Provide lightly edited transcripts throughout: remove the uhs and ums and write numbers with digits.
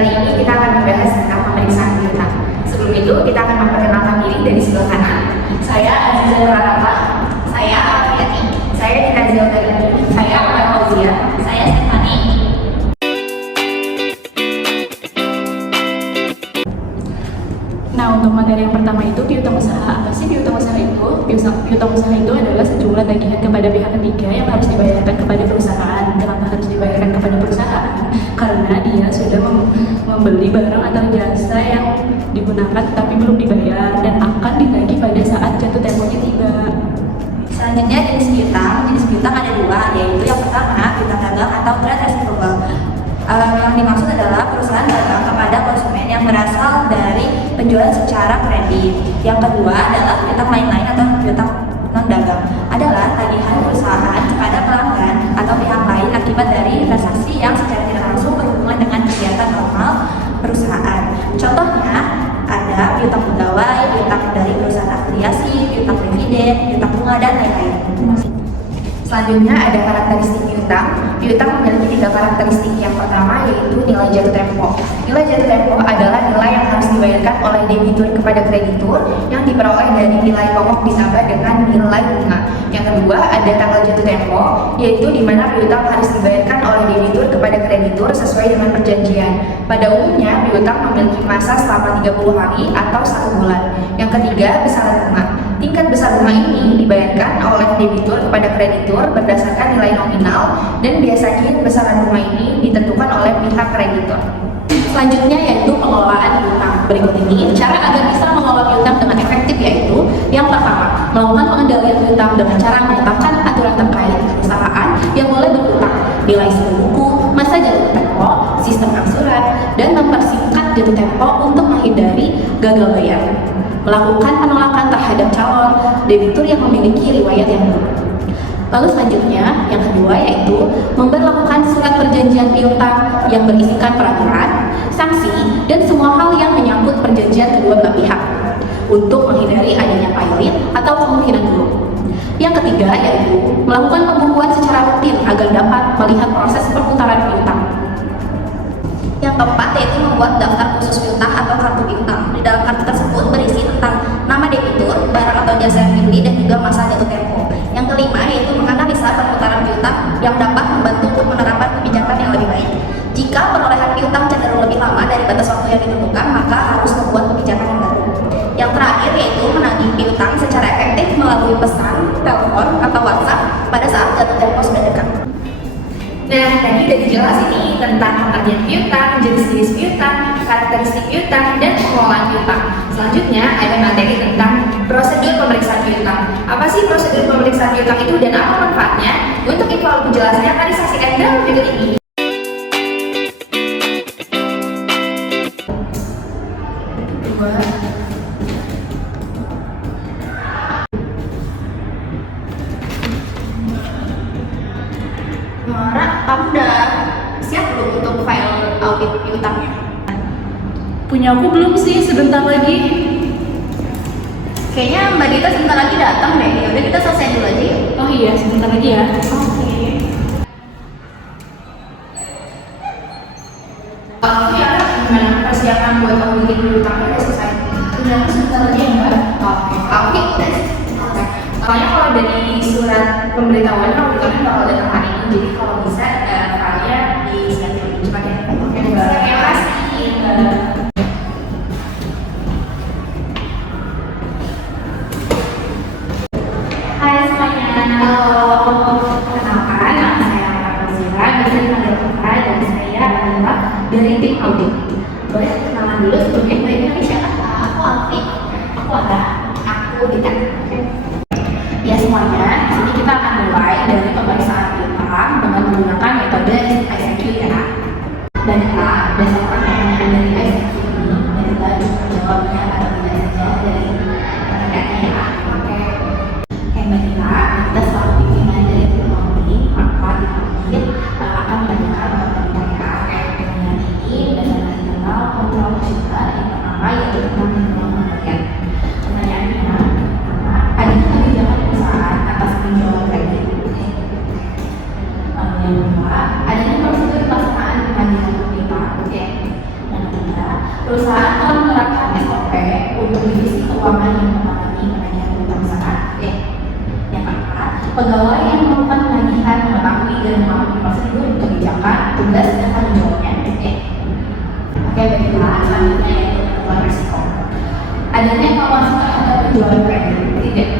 kali ini kita akan membahas tentang pemeriksaan piutang. Sebelum itu, kita akan memperkenalkan diri dari sebelah kanan. Saya Aziza Nurarapa. Saya Alfiati. Saya Dina Ziltari. Saya Mbak Fauzia. Saya Stefani. Nah, untuk materi yang pertama itu piutang usaha. Apa sih piutang usaha itu? Piutang usaha itu adalah sejumlah tagihan kepada pihak ketiga yang harus dibayarkan kepada perusahaan. Kenapa harus dibayarkan kepada perusahaan? Karena dia sudah membeli barang atau jasa yang digunakan tetapi belum dibayar dan akan ditagih pada saat jatuh temponya tiba. Selanjutnya jenis piutang ada dua, yaitu yang pertama piutang dagang atau trade receivable. Yang dimaksud adalah perusahaan dagang kepada konsumen yang berasal dari penjualan secara kredit. Yang kedua adalah piutang lain-lain atau piutang non dagang, adalah tagihan perusahaan kepada pelanggan atau pihak lain akibat dari transaksi yang secara tidak langsung berhubungan dengan kegiatan normal perusahaan. Contohnya ada piutang pegawai, piutang dari perusahaan afiliasi, piutang dividen, piutang bunga, dan lain-lain. Selanjutnya ada karakteristik piutang. Piutang memiliki 3 karakteristik. Yang pertama yaitu nilai jatuh tempo. Nilai jatuh tempo adalah nilai yang harus dibayarkan oleh debitur kepada kreditur yang diperoleh dari nilai pokok ditambah dengan nilai bunga. Yang kedua ada tanggal jatuh tempo, yaitu di mana piutang harus dibayarkan oleh debitur kepada kreditur sesuai dengan perjanjian. Pada umumnya piutang memiliki masa selama 30 hari atau 1 bulan. Yang ketiga besaran bunga. Tingkat besar bunga ini dibayarkan oleh debitur kepada kreditur berdasarkan nilai nominal dan biasanya besaran bunga ini ditentukan oleh pihak kreditur. Selanjutnya yaitu pengelolaan piutang. Berikut ini cara agar bisa mengelola piutang dengan efektif, yaitu yang pertama, melakukan pengendalian piutang dengan cara menetapkan aturan terkait perusahaan yang boleh berutang, nilai suku buku, masa jatuh tempo, sistem angsuran, dan mempersingkat jatuh tempo untuk menghindari gagal bayar. Melakukan penolakan terhadap calon debitur yang memiliki riwayat yang buruk. Lalu selanjutnya, yang kedua yaitu memberlakukan surat perjanjian piutang yang berisikan peraturan, sanksi, dan semua hal yang menyangkut perjanjian kedua belah pihak untuk menghindari adanya pilot atau kemungkinan buruk. Yang ketiga yaitu melakukan pembukuan secara rutin agar dapat melihat proses perputaran piutang. Yang keempat yaitu membuat daftar khusus piutang atau kartu piutang. Di dalam kartu tersebut berisi tentang nama debitur, barang atau jasa yang dibeli, dan juga masa jatuh tempo. Yang kelima yaitu menganalisa perputaran piutang yang dapat membantu untuk menerapkan kebijakan yang lebih baik. Jika perolehan piutang cenderung lebih lama dari batas waktu yang ditentukan, maka harus membuat kebijakan yang baru. Yang terakhir yaitu menagih piutang secara efektif melalui pesan, telepon, atau WhatsApp pada saat jatuh tempo sudah dekat. Nah, tadi udah dijelasin nih tentang pengertian piutang, jenis-jenis piutang, karakteristik piutang, dan pengelolaan piutang. Selanjutnya ada materi tentang prosedur pemeriksaan piutang. Apa sih prosedur pemeriksaan piutang itu dan apa manfaatnya? Untuk info lebih jelasnya, mari saksikan dalam berikut ini. Nora, kamu udah siap belum untuk file audit piutangnya? Punya aku belum sih, sebentar lagi. Kayaknya Mbak Dita sebentar lagi datang deh. Ya udah kita selesaiin dulu aja yuk. Oh iya, sebentar lagi ya. Oke. Gimana persiapan buat auditin piutangnya udah selesai? Udah, sebentar lagi ya Mbak. Oke, soalnya kalau dari surat pemberitahuan auditornya bakal datang hari ini, jadi kalau bisa filenya disiapin lebih cepat ya. Oke, terima kasih. Hai semuanya. Halo, kenalkan nama saya Fauzia, bisa dipanggil Fira, dan saya adalah dari tim audit. Boleh kenalan dulu sebelumnya, Mbak ini siapa? Aku Alfi. Aku ada, aku Dita. Ya semuanya, di sini kita akan mulai dari pemeriksaan piutang dengan menggunakan metode ICQ ya. Dan berdasarkan pertanyaan dari ICQ ini, kita bisa menjawabnya atau tidak saja dari pertanyaannya ya. Oke. Mbak Dita, kita selalu pimpinan dari tim audit, maka tim audit akan menanyakan beberapa pertanyaan ini berdasarkan internal kontrol fisika. Yang pertama yaitu tentang internal pemberian. Pertanyaannya, adanya kebijakan perusahaan atas pinjaman kredit. Yang kedua, adanya prosedur pelaksanaan pemanggilan piutang. Yang selanjutnya yaitu penentuan risiko. Adanya evaluasi terhadap penjualan kredit. Tidak.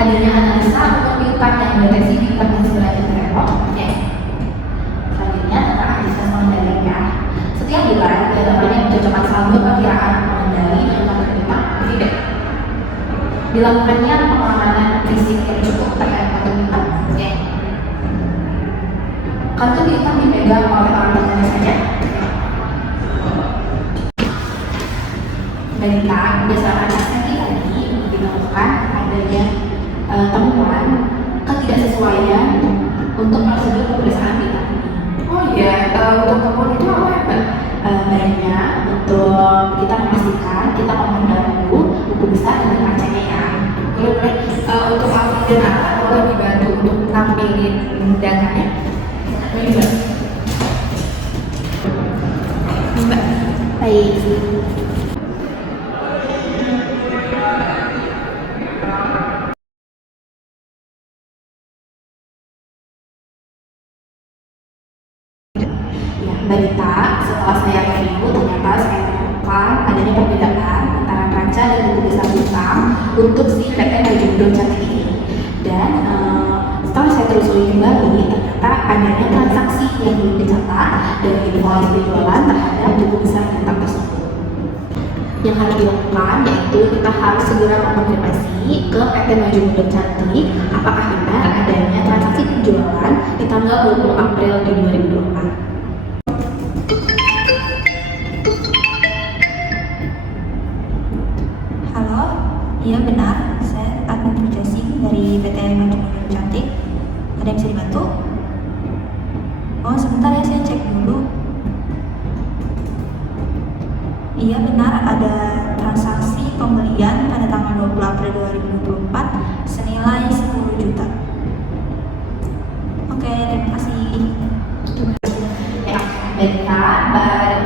Adanya analisa untuk piutang yang mendeteksi piutang yang sebenarnya terepot. Ya. Selanjutnya tentang asisten pengendalian. Setiap bulan dilakukan pencocokan saldo perkiraan pengendali dengan piutang. Tidak. Dilakukannya pengamanan risiko yang cukup terkait kartu piutang. Ya. Kartu piutang dipegang oleh orang tertentu saja. Mereka berdasarkan strategi tadi ditemukan adanya temuan ketidaksesuaian untuk prosedur pemeriksaan piutang. Oh iya, untuk temuan itu apa ya, Mbak? Baiknya untuk kita memastikan kita memperbarui buku besar dengan kacanya ya. Boleh. Untuk Alfi dan Atta boleh dibantu untuk tampilin datanya. Mbak. Baik. Ya, Barita, setelah saya review, ternyata saya temukan adanya perbedaan antara neraca dan buku besar piutang untuk si PT Majindo Cantik ini. Dan setelah saya telusuri kembali, ternyata adanya transaksi yang belum dicatat dari invoice penjualan terhadap buku besar piutang tersebut. Yang harus dilakukan yaitu kita harus segera mengkonfirmasi ke PT Majindo Cantik apakah benar adanya transaksi penjualan di tanggal 20 April 2024. Halo, iya benar, saya admin purchasing dari PT Majindo Cantik. Ada yang bisa dibantu? Oh sebentar ya, saya cek dulu. Iya benar, ada transaksi pembelian pada tanggal 20 April 2024 senilai 10 juta. Oke, terima kasih. Ya, Barita,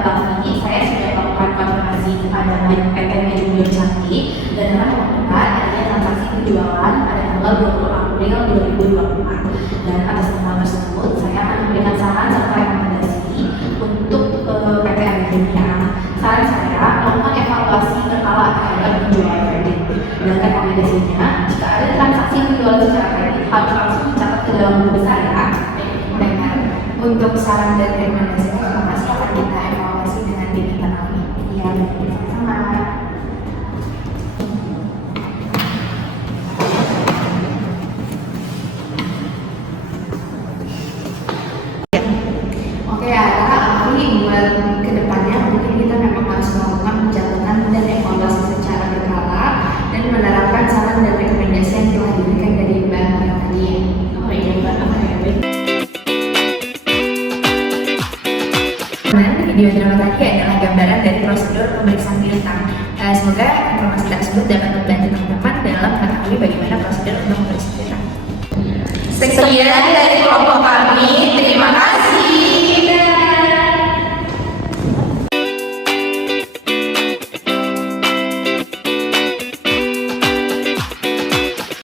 baru ini saya sudah melakukan konfirmasi kepada PT Majindo Cantik dan menemukan adanya transaksi penjualan pada tanggal 20 April 2024. Dan atas nama tersebut, saya akan memberikan saran serta rekomendasi untuk PT Majindo. Saran saya melakukan evaluasi berkala terhadap penjualan kredit. Dan rekomendasinya, jika ada transaksi penjualan secara kredit harus langsung dicatat ke dalam buku besar ya. Dengan untuk saran dan rekomendasi informasi akan kita evaluasi dengan tim internal. Iya, sama. Oke, Atta, Alfi buat kedepannya mungkin kita memang harus melakukan pencatatan dan evaluasi secara berkala dan menerapkan saran dan rekomendasi yang telah diberikan dari Mbak Mira tadi. Oh iya, Mbak, apa ya? Nah, video drama tadi adalah gambaran dari prosedur pemeriksaan piutang. Semoga informasi tersebut dapat membantu teman-teman dalam mengetahui bagaimana prosedur untuk memeriksa piutang. Sekian dari kelompok